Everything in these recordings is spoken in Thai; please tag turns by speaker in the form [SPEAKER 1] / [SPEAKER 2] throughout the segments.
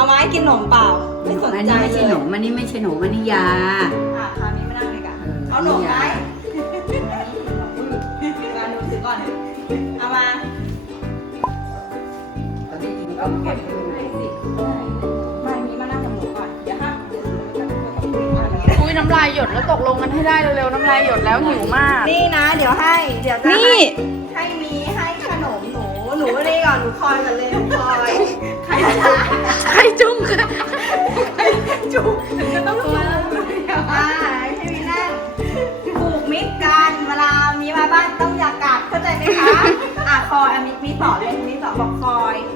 [SPEAKER 1] เอาไม้กินขนมเปล่า ไม่สน
[SPEAKER 2] อัน
[SPEAKER 1] ใจ
[SPEAKER 2] นี้ไม่ใช่
[SPEAKER 1] เลย
[SPEAKER 2] หนมอันนี้ไม่ใช่หนมอันนี้ยา
[SPEAKER 1] อะพามีมานั่งเลยกัน
[SPEAKER 2] เออ
[SPEAKER 1] เอาหนมไหม
[SPEAKER 2] นี่ยา
[SPEAKER 1] การดูถือก่อน เอามา
[SPEAKER 2] ตอนนี้กินก็เก็บไว้ดู
[SPEAKER 1] ให้สิไม่มีมานั่งกับหนูก่อนเดี๋ยวห้ามเดี๋ยวเดี๋ยวเดี๋ยวต้องคุยกันเลย
[SPEAKER 3] อุ้ยน้ำลายหยดแล้วตกลงกันให้ได้เร็วๆน้ำลายหยดแล้วหิวมาก
[SPEAKER 1] นี่นะ เดี๋ยวให้ เดี๋ยวจะ
[SPEAKER 3] นี่
[SPEAKER 1] ให้ ให้มีให้ขนมหนู หนูนี่ก่อน หนูคอยกันเลยหนูคอย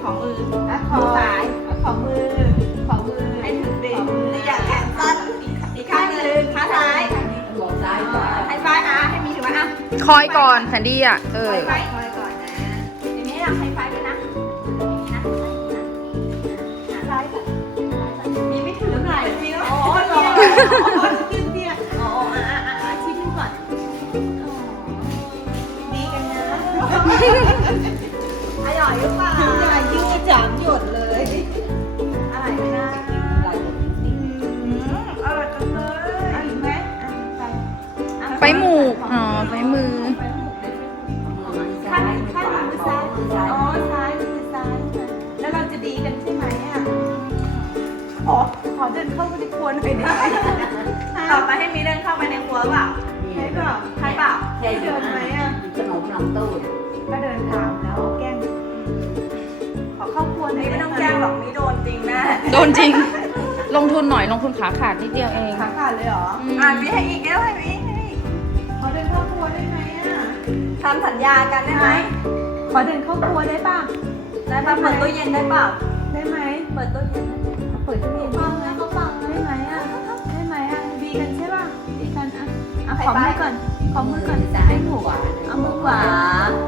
[SPEAKER 1] ของมืออะคอซ้ายของมือ ของมือให้ถึงดินี่อย่าแขนสั้นอีกข้างหนึ่งขาซ้าย
[SPEAKER 2] บอกซ้ายขวา
[SPEAKER 1] ให้ไฟอะให้มีถือว่าอะ
[SPEAKER 3] คอยก่อนแซนดี้อะ เอ
[SPEAKER 1] ค
[SPEAKER 3] อ
[SPEAKER 1] อยไฟคอยก่อนนะทีนี้เราให้ไฟด้วยนะนี่นะนะซ้ายก่อนมีไม่ถือไหนมีแล้วอ๋อรออ๋อกินเนี่ยอ๋ออะอะอะอะชิมก่อนอ๋อดีกันนะอร่อยหรือเปล่า ต่อไปให้มีเดินเข้าไปในครัวเปล่าใช่เปล่าใช่เปล่า
[SPEAKER 2] แค่
[SPEAKER 1] เดินไหมอะ
[SPEAKER 2] ขนมหลังตู้
[SPEAKER 1] ก็เดินตามแล้วแกล้งขอเข้าครัวหน่อยไม่ต้องแกล้งหรอกนี่โดนจริงนะ
[SPEAKER 3] โดนจริง ลงทุนหน่อยลงทุนขาขาดนิดเดียวเอง
[SPEAKER 1] ขาขาดเลยเหรอ
[SPEAKER 3] อืม
[SPEAKER 1] อ่ามีให้อีกแล้วให้อีกให้อีกขอเดินเข้าครัวได้ไหมอะทำสัญญากันได้ไหมขอเดินเข้าครัวได้ป่ะได้ป่ะเปิดตู้เย็นได้ป่ะได้ไหมเปิดตู้เย็นได้ไหมเปิดตู้เย็นฟังนะเขาฟัง กันใช่ป่ะดีกันอะเอาขอมือก่อนขอมือก่อน
[SPEAKER 2] ซ้ายขวา
[SPEAKER 1] เอามือขวา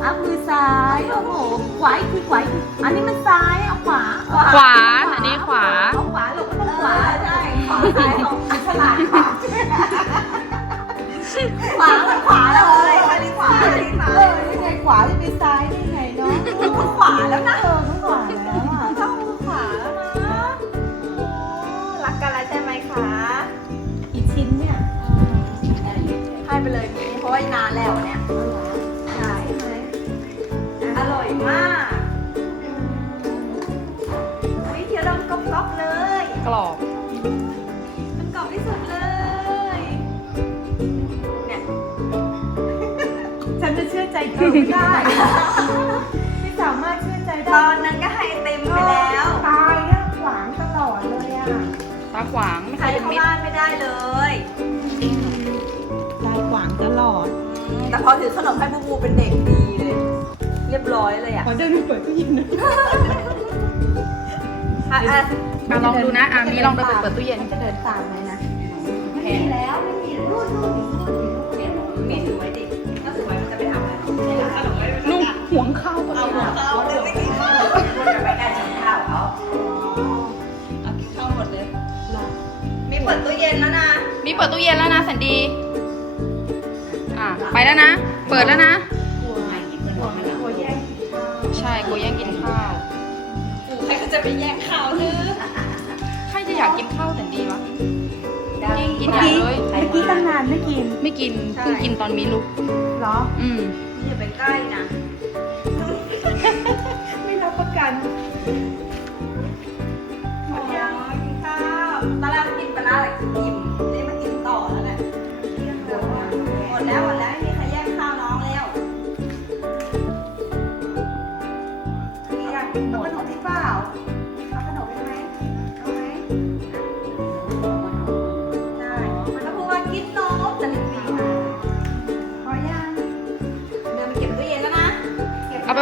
[SPEAKER 1] เอามือซ้ายโอ้โหขวาอีกทีขวาอีกทีอันนี้มันซ้ายเอาขวา
[SPEAKER 3] ขวาอันนี้ขวา
[SPEAKER 1] เอาขวาลูกก็ต้องขวาใช่ขวาซ้าย กรอบ มันกรอบที่สุดเลย เนี่ย ฉันจะเชื่อใจเธอไม่ได้ ไม่สามารถเชื่อใจได้ตอนนั้นก็ให้เต็มไปแล้วตายอะขวางตลอดเลยอะ
[SPEAKER 3] ตาขวางไม่
[SPEAKER 1] ใค
[SPEAKER 3] เค
[SPEAKER 1] ร
[SPEAKER 3] ยเป็น
[SPEAKER 1] เข้า
[SPEAKER 3] มิตร
[SPEAKER 1] บ้านไม่ได้เลยตายขวางตลอดแต่พอถือขนมให้บูบูเป็นเด็กดีเลย เรียบร้อยเลยอะ
[SPEAKER 4] ขอเดินไปเปิดตู้เย็นหนะ
[SPEAKER 1] อะอะ
[SPEAKER 3] อะลองดูนะอะมีลองเดินไปเปิดตู้เย็น
[SPEAKER 1] จะเดินตามไหมนะ
[SPEAKER 2] แพ
[SPEAKER 1] ไม่
[SPEAKER 2] ง
[SPEAKER 1] มีแล้วไม่มีรูดรูดรูดรูด
[SPEAKER 2] แพง
[SPEAKER 1] มีถือไว้ดิถ้าถือไว้มันจะไปทำอะไรไม่ได้ขนมไว้
[SPEAKER 3] ลูกห่วงข้าวตัวเอ
[SPEAKER 1] เอา
[SPEAKER 3] ง
[SPEAKER 1] หัว
[SPEAKER 3] อะ
[SPEAKER 1] เขาเลยไม่กินข้าว
[SPEAKER 2] จะไปได้กินข้าวเขา
[SPEAKER 1] เอากินข้าวหมดเลยมีเปิดตู้เย็นแล้วนะ
[SPEAKER 3] มีเปิดตู้เย็นแล้วนะแซนดี้อะไปแล้วนะ เปิดแล้วนะ
[SPEAKER 2] ไม่กินขนมหลัง
[SPEAKER 1] หัว
[SPEAKER 2] ตู้
[SPEAKER 1] แย่ง
[SPEAKER 3] ใช่กูแย่งกินข้าว
[SPEAKER 1] ใครก็จะไปแย่งข้าว
[SPEAKER 4] มื่อกี้ตั้งนานไม่กิน
[SPEAKER 3] ไม่กินเพิ่งกินตอนมีลูก
[SPEAKER 4] เหรอ
[SPEAKER 3] อืม
[SPEAKER 1] อย่าไปใกล้นะ
[SPEAKER 4] ไม่รับประกัน
[SPEAKER 1] หมดยังกินข้าวตอนแรกกินไปแล้วแหละกินอิ่มนี่มากินต่อแล้วแหละหมดแล้วหมดแล้วไม่มีใครแย่งข้าว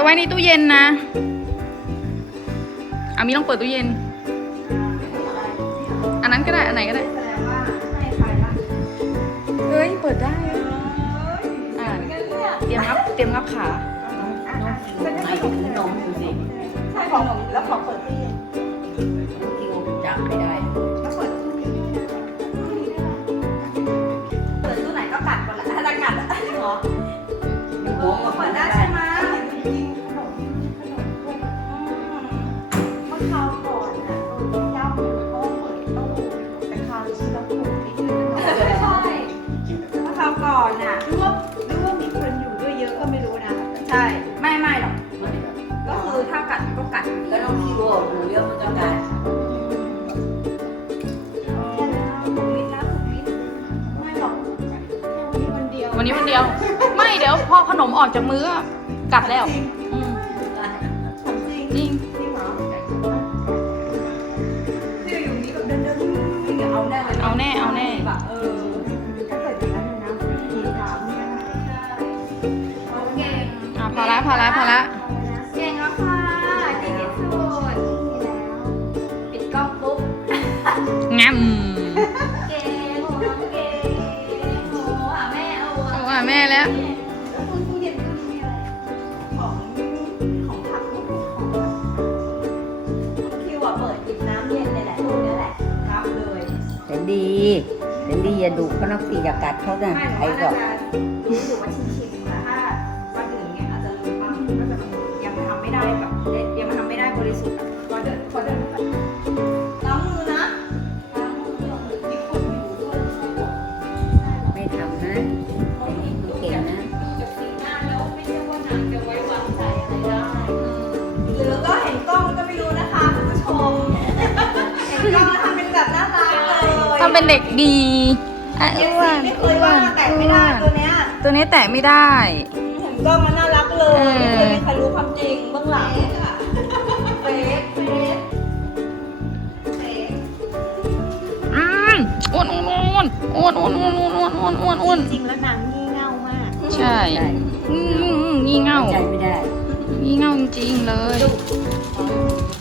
[SPEAKER 1] ไปไว้
[SPEAKER 3] ในตู้เย็นนะอะมีลองเปิดตู้เย็น อันนั้นก็ได้ อันไหนก็ได้
[SPEAKER 1] แสดงว่าให้ใครละ
[SPEAKER 3] เฮ้ย เปิดได้
[SPEAKER 1] เอ้ย
[SPEAKER 3] อะ
[SPEAKER 1] เหมือนกันเนี่ย
[SPEAKER 3] เตรียมงับ เตรียมงับขา
[SPEAKER 2] น้องไหนถึงนมดูสิ
[SPEAKER 1] ใช่ขนมแล้วขอเปิดตู้เย็น หมูเยอะมันจะ
[SPEAKER 3] วันนี้วันเดียว ไม่เดี๋ยวพอขนมออกจากมื้อะกัดแล้วอืม
[SPEAKER 1] จริง เอาแน่เอา
[SPEAKER 3] แน่ แบ
[SPEAKER 1] บเออ
[SPEAKER 4] อะ
[SPEAKER 1] พอและ
[SPEAKER 3] พอละพอละ พอ
[SPEAKER 1] งา
[SPEAKER 3] ม
[SPEAKER 1] เก่งโหน้องเก่งโหอะแม่เอา
[SPEAKER 3] โอ้อะแม่แล้ว
[SPEAKER 1] แล้วคุณตู้เย็นคุณมีอะไรของของผักของแบบคิวอะเปิดหยิบน้ำเย็นเลยแหละพวกนี้แหละรับเลย
[SPEAKER 2] แต่ดีแต่ดีอย่าดุเขานักสิอย่ากัดเขานะ
[SPEAKER 1] ไม่หนู
[SPEAKER 2] ใคร
[SPEAKER 1] ว่า
[SPEAKER 2] ก็
[SPEAKER 1] น่าจะรู้อยู่ว่าชินๆ
[SPEAKER 3] เป็นเด็กดีอะ
[SPEAKER 1] เอฟ
[SPEAKER 3] อ้ว
[SPEAKER 1] ซี
[SPEAKER 3] น
[SPEAKER 1] ไม่เค
[SPEAKER 3] อ้
[SPEAKER 1] ยว่า
[SPEAKER 3] วน
[SPEAKER 1] แต่ไม่ได้ตัวเนี้ย
[SPEAKER 3] ตัวนี้แตะไม่ได้
[SPEAKER 1] เห็นกล้องมันน่ารักเลย
[SPEAKER 3] เออ
[SPEAKER 1] ไม่เคยมีใครรู้ความจริงเบื้องหลังเฟกเฟกเฟก
[SPEAKER 3] อืมอ้วนอ้วนอ้วนอ้วนอ้วนอ้วนอ้วนอ้วนอ้วนอ้วน
[SPEAKER 4] จริงแล้วนางงี่เง่ามาก
[SPEAKER 3] ใช่อืมอืมอืมงี่เง่า
[SPEAKER 2] ใจไม่ได้
[SPEAKER 3] งี่เง่าจริงๆเลย
[SPEAKER 1] เ